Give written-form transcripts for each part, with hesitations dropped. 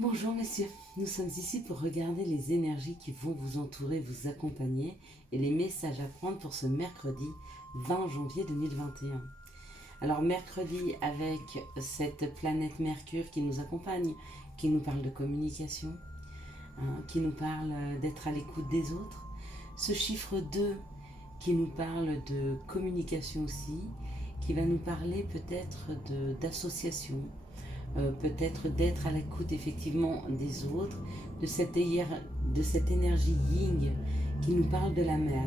Bonjour messieurs, nous sommes ici pour regarder les énergies qui vont vous entourer, vous accompagner et les messages à prendre pour ce mercredi 20 janvier 2021. Alors mercredi avec cette planète Mercure qui nous accompagne, qui nous parle de communication, qui nous parle d'être à l'écoute des autres. Ce chiffre 2 qui nous parle de communication aussi, qui va nous parler peut-être d'association, peut-être d'être à l'écoute effectivement des autres, de cette énergie yin qui nous parle de la mer.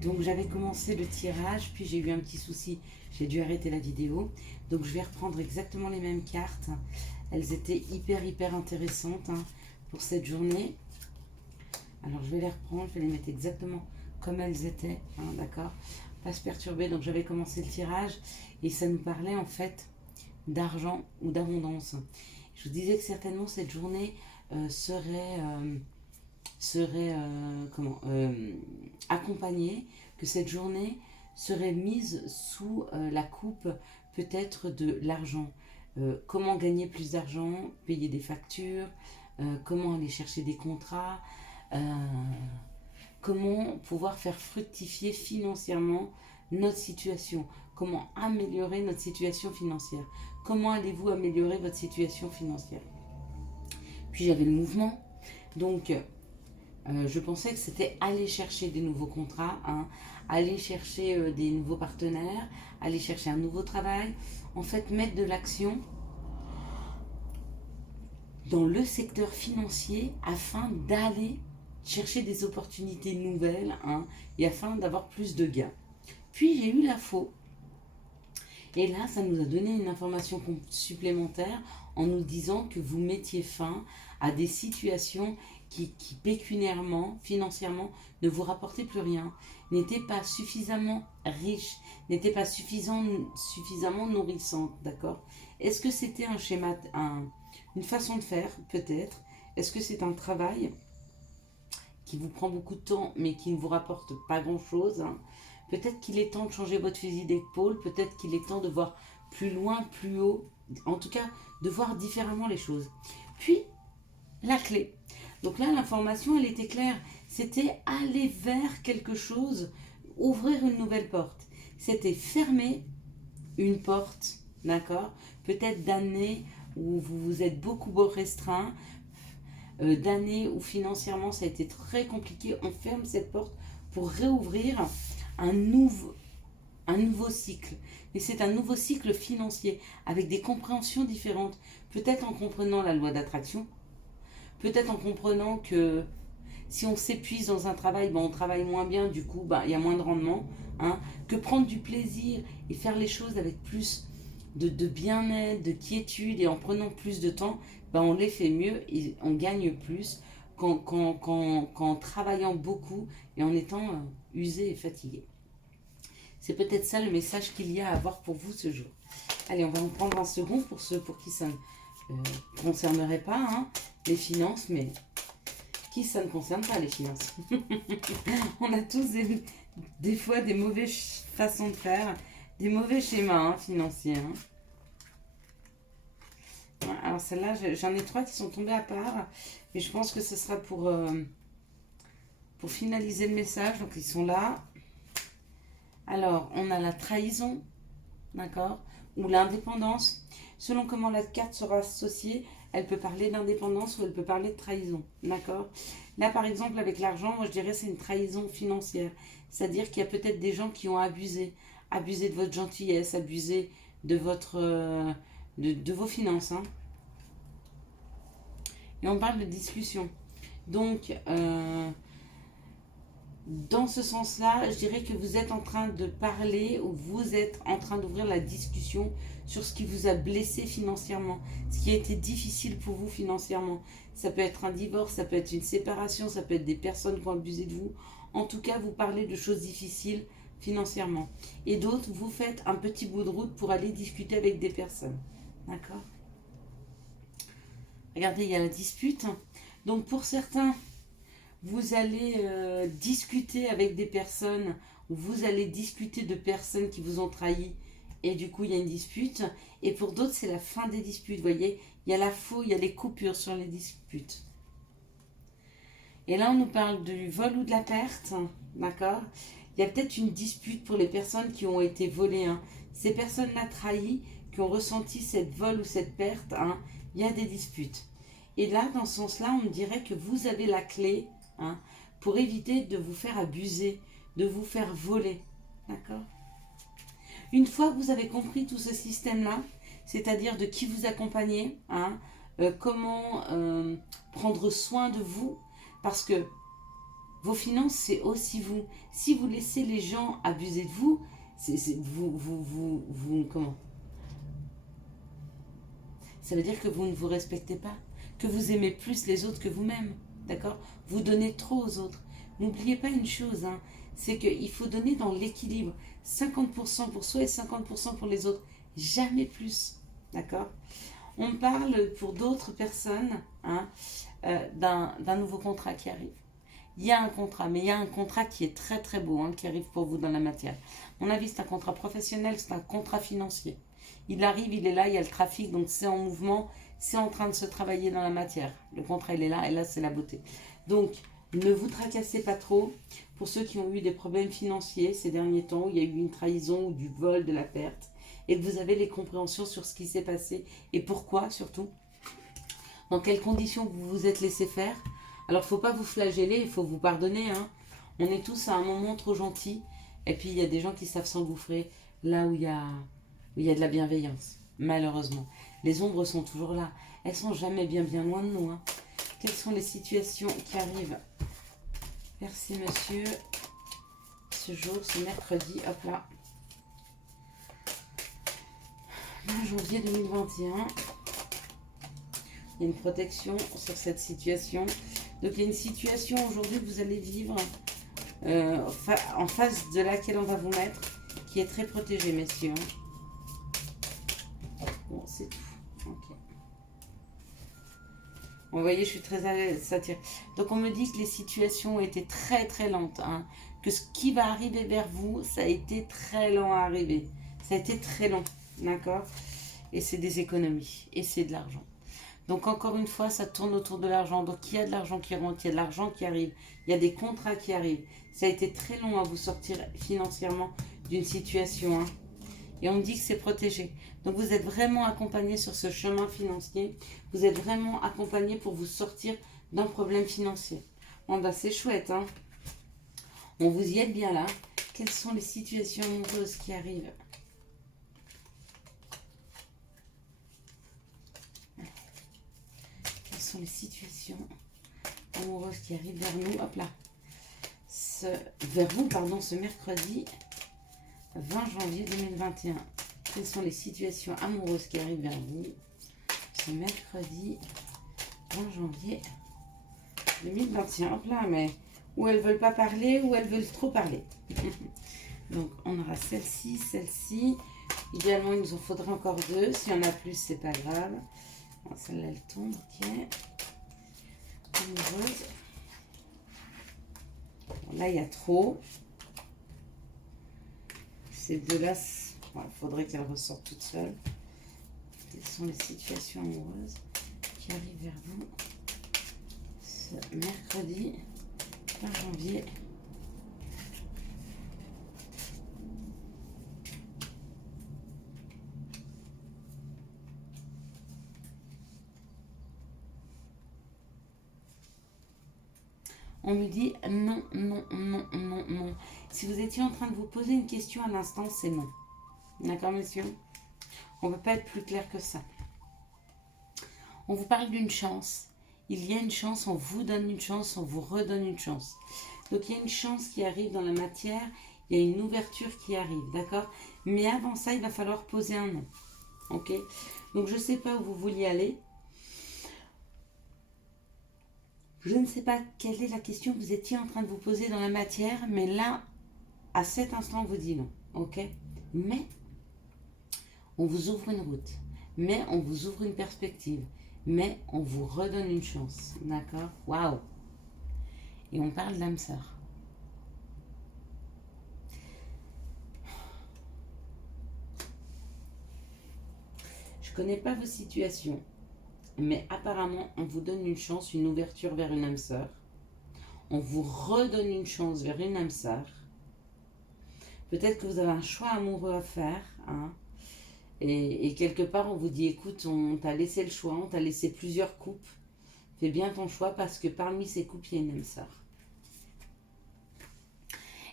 Donc j'avais commencé le tirage, puis j'ai eu un petit souci, j'ai dû arrêter la vidéo. Donc je vais reprendre exactement les mêmes cartes. Elles étaient hyper intéressantes pour cette journée. Alors je vais les reprendre, je vais les mettre exactement comme elles étaient, d'accord, pas se perturber. Donc j'avais commencé le tirage et ça nous parlait en fait d'argent ou d'abondance. Je vous disais que certainement cette journée serait accompagnée, que cette journée serait mise sous la coupe peut-être de l'argent. Comment gagner plus d'argent, payer des factures, comment aller chercher des contrats, comment pouvoir faire fructifier financièrement notre situation, comment améliorer notre situation financière. Comment allez-vous améliorer votre situation financière? Puis j'avais le mouvement, donc je pensais que c'était aller chercher des nouveaux contrats, aller chercher des nouveaux partenaires, aller chercher un nouveau travail, en fait mettre de l'action dans le secteur financier afin d'aller chercher des opportunités nouvelles et afin d'avoir plus de gains. Puis j'ai eu la faux. Et là, ça nous a donné une information supplémentaire en nous disant que vous mettiez fin à des situations qui pécuniairement, financièrement, ne vous rapportaient plus rien, n'étaient pas suffisamment riches, n'étaient pas suffisamment nourrissantes, d'accord? Est-ce que c'était un schéma, une façon de faire, peut-être? Est-ce que c'est un travail qui vous prend beaucoup de temps, mais qui ne vous rapporte pas grand-chose? Peut-être qu'il est temps de changer votre fusil d'épaule, peut-être qu'il est temps de voir plus loin, plus haut, en tout cas de voir différemment les choses. Puis, la clé. Donc là, l'information, elle était claire. C'était aller vers quelque chose, ouvrir une nouvelle porte. C'était fermer une porte, d'accord? Peut-être d'années où vous vous êtes beaucoup restreint, d'années où financièrement ça a été très compliqué. On ferme cette porte pour réouvrir un nouveau cycle. Et c'est un nouveau cycle financier avec des compréhensions différentes. Peut-être en comprenant la loi d'attraction, peut-être en comprenant que si on s'épuise dans un travail, on travaille moins bien, du coup, il y a moins de rendement. Que prendre du plaisir et faire les choses avec plus de bien-être, de quiétude et en prenant plus de temps, on les fait mieux et on gagne plus qu'en travaillant beaucoup et en étant usé et fatigué. C'est peut-être ça le message qu'il y a à avoir pour vous ce jour. Allez, on va en prendre un second pour ceux pour qui ça ne concernerait pas, les finances, mais qui ça ne concerne pas les finances. On a tous des fois des mauvaises façons de faire, des mauvais schémas financiers. Alors celle-là, j'en ai 3 qui sont tombés à part, et je pense que ce sera pour finaliser le message. Donc ils sont là. Alors, on a la trahison, d'accord, ou l'indépendance. Selon comment la carte sera associée, elle peut parler d'indépendance ou elle peut parler de trahison, d'accord. Là, par exemple, avec l'argent, moi je dirais c'est une trahison financière. C'est-à-dire qu'il y a peut-être des gens qui ont abusé de votre gentillesse, abusé de votre de vos finances. Et on parle de discussion. Donc, dans ce sens-là, je dirais que vous êtes en train de parler ou vous êtes en train d'ouvrir la discussion sur ce qui vous a blessé financièrement, ce qui a été difficile pour vous financièrement. Ça peut être un divorce, ça peut être une séparation, ça peut être des personnes qui ont abusé de vous. En tout cas, vous parlez de choses difficiles financièrement. Et d'autres, vous faites un petit bout de route pour aller discuter avec des personnes. D'accord? Regardez, il y a la dispute. Donc pour certains, vous allez discuter avec des personnes, ou vous allez discuter de personnes qui vous ont trahi, et du coup il y a une dispute. Et pour d'autres, c'est la fin des disputes. Vous voyez, il y a la faux, il y a les coupures sur les disputes. Et là, on nous parle du vol ou de la perte, d'accord? Il y a peut-être une dispute pour les personnes qui ont été volées. Hein. Ces personnes-là trahies, qui ont ressenti cette vol ou cette perte, hein, il y a des disputes. Et là, dans ce sens-là, on me dirait que vous avez la clé, hein, pour éviter de vous faire abuser, de vous faire voler, d'accord? Une fois que vous avez compris tout ce système-là, c'est-à-dire de qui vous accompagnez, hein, comment prendre soin de vous, parce que vos finances, c'est aussi vous. Si vous laissez les gens abuser de vous, comment? Ça veut dire que vous ne vous respectez pas, que vous aimez plus les autres que vous-même, d'accord? Vous donnez trop aux autres. N'oubliez pas une chose, hein, c'est qu'il faut donner dans l'équilibre. 50% pour soi et 50% pour les autres. Jamais plus, d'accord? On parle pour d'autres personnes, hein, d'un nouveau contrat qui arrive. Il y a un contrat, mais il y a un contrat qui est très très beau, hein, qui arrive pour vous dans la matière. À mon avis, c'est un contrat professionnel, c'est un contrat financier. Il arrive, il est là, il y a le trafic, donc c'est en mouvement, c'est en train de se travailler dans la matière. Le contrat, il est là, et là, c'est la beauté. Donc, ne vous tracassez pas trop. Pour ceux qui ont eu des problèmes financiers ces derniers temps, où il y a eu une trahison ou du vol, de la perte, et que vous avez les compréhensions sur ce qui s'est passé, et pourquoi surtout, dans quelles conditions vous vous êtes laissé faire. Alors, il ne faut pas vous flageller, il faut vous pardonner. Hein. On est tous à un moment trop gentils. Et puis, il y a des gens qui savent s'engouffrer là où il y a de la bienveillance. Malheureusement. Les ombres sont toujours là. Elles sont jamais bien loin de nous. Hein. Quelles sont les situations qui arrivent? Merci, monsieur. Ce jour, ce mercredi, hop là. 20 janvier 2021. Il y a une protection sur cette situation. Donc il y a une situation aujourd'hui que vous allez vivre en face de laquelle on va vous mettre, qui est très protégée, messieurs. Bon, c'est tout. Ok. Vous voyez, je suis très satire. Donc on me dit que les situations ont été très très lentes. Hein, que ce qui va arriver vers vous, ça a été très lent à arriver. Ça a été très long. D'accord? Et c'est des économies. Et c'est de l'argent. Donc encore une fois, ça tourne autour de l'argent. Donc il y a de l'argent qui rentre, il y a de l'argent qui arrive, il y a des contrats qui arrivent. Ça a été très long à vous sortir financièrement d'une situation. Hein. Et on me dit que c'est protégé. Donc vous êtes vraiment accompagné sur ce chemin financier. Vous êtes vraiment accompagné pour vous sortir d'un problème financier. Bon bah c'est chouette. Hein. On vous y aide bien là. Quelles sont les situations amoureuses qui arrivent ? Sont les situations amoureuses qui arrivent vers nous, hop là, vers vous, pardon, ce mercredi 20 janvier 2021. Quelles sont les situations amoureuses qui arrivent vers vous ce mercredi 20 janvier 2021, hop là, mais ou elles veulent pas parler ou elles veulent trop parler. Donc on aura celle-ci, idéalement il nous en faudra encore deux, s'il y en a plus c'est pas grave. Celle-là, elle tombe, ok. Amoureuse. Bon, là, il y a trop. Ces deux-là, il faudrait qu'elles ressortent toutes seules. Quelles sont les situations amoureuses qui arrivent vers vous ce mercredi 20 janvier ? On me dit non, non, non, non, non. Si vous étiez en train de vous poser une question à l'instant, c'est non. D'accord, messieurs? On ne peut pas être plus clair que ça. On vous parle d'une chance. Il y a une chance, on vous donne une chance, on vous redonne une chance. Donc il y a une chance qui arrive dans la matière, il y a une ouverture qui arrive, d'accord? Mais avant ça, il va falloir poser un nom. Ok? Donc je ne sais pas où vous vouliez aller. Je ne sais pas quelle est la question que vous étiez en train de vous poser dans la matière, mais là, à cet instant, on vous dit non, ok? Mais, on vous ouvre une route, mais on vous ouvre une perspective, mais on vous redonne une chance, d'accord? Waouh! Et on parle d'âme sœur. Je ne connais pas vos situations, mais apparemment, on vous donne une chance, une ouverture vers une âme sœur. On vous redonne une chance vers une âme sœur. Peut-être que vous avez un choix amoureux à faire. Hein, et quelque part, on vous dit, écoute, on t'a laissé le choix, on t'a laissé plusieurs coupes. Fais bien ton choix parce que parmi ces coupes, il y a une âme sœur.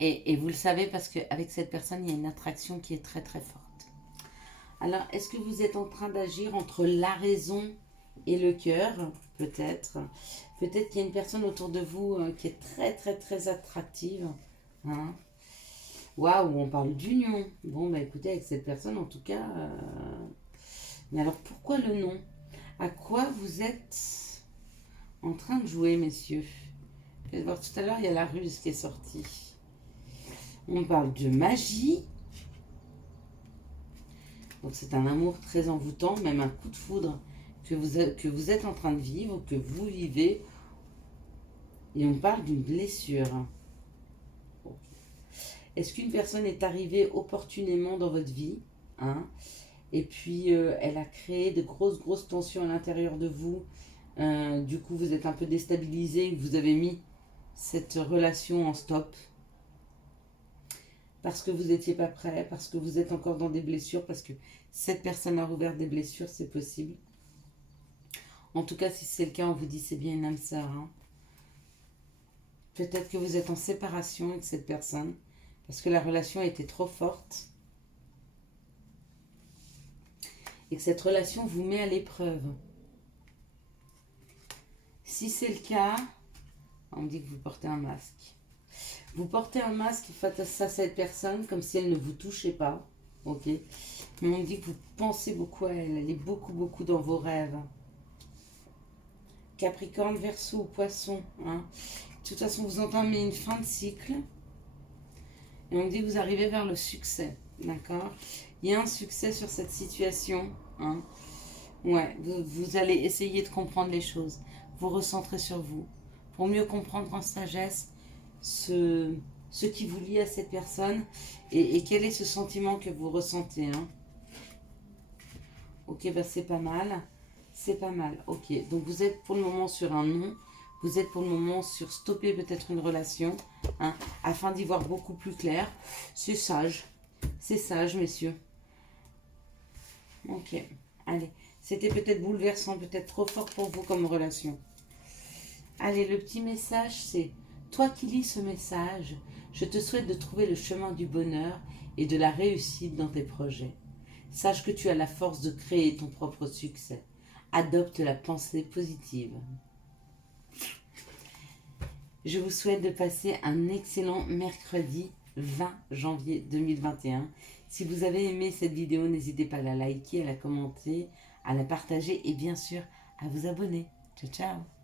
Et vous le savez parce qu'avec cette personne, il y a une attraction qui est très très forte. Alors, est-ce que vous êtes en train d'agir entre la raison et le cœur? Peut-être. Peut-être qu'il y a une personne autour de vous qui est très très très attractive. Hein. Waouh, on parle d'union. Bon, bah écoutez, avec cette personne, en tout cas... Mais alors, pourquoi le non? À quoi vous êtes en train de jouer, messieurs? Je vais voir tout à l'heure, il y a la ruse qui est sortie. On parle de magie. Donc c'est un amour très envoûtant, même un coup de foudre que vous êtes en train de vivre, que vous vivez. Et on parle d'une blessure. Est-ce qu'une personne est arrivée opportunément dans votre vie, hein, et puis elle a créé de grosses tensions à l'intérieur de vous. Du coup, vous êtes un peu déstabilisé, vous avez mis cette relation en stop. Parce que vous n'étiez pas prêt, parce que vous êtes encore dans des blessures, parce que cette personne a rouvert des blessures, c'est possible. En tout cas, si c'est le cas, on vous dit c'est bien une âme sœur. Hein. Peut-être que vous êtes en séparation avec cette personne, parce que la relation était trop forte. Et que cette relation vous met à l'épreuve. Si c'est le cas, on me dit que vous portez un masque. Vous portez un masque face à cette personne comme si elle ne vous touchait pas. Ok. Mais on me dit que vous pensez beaucoup à elle. Elle est beaucoup dans vos rêves. Capricorne, Verseau, Poisson. Hein. De toute façon, vous entamez une fin de cycle. Et on me dit que vous arrivez vers le succès. D'accord. Il y a un succès sur cette situation. Hein. Ouais, vous allez essayer de comprendre les choses. Vous recentrez sur vous. Pour mieux comprendre en sagesse ce qui vous lie à cette personne et quel est ce sentiment que vous ressentez. Hein. Ok, bah c'est pas mal. C'est pas mal. Ok, donc vous êtes pour le moment sur un non. Vous êtes pour le moment sur stopper peut-être une relation. Hein, afin d'y voir beaucoup plus clair. C'est sage. C'est sage, messieurs. Ok, allez. C'était peut-être bouleversant, peut-être trop fort pour vous comme relation. Allez, le petit message, c'est... Toi qui lis ce message, je te souhaite de trouver le chemin du bonheur et de la réussite dans tes projets. Sache que tu as la force de créer ton propre succès. Adopte la pensée positive. Je vous souhaite de passer un excellent mercredi 20 janvier 2021. Si vous avez aimé cette vidéo, n'hésitez pas à la liker, à la commenter, à la partager et bien sûr à vous abonner. Ciao, ciao!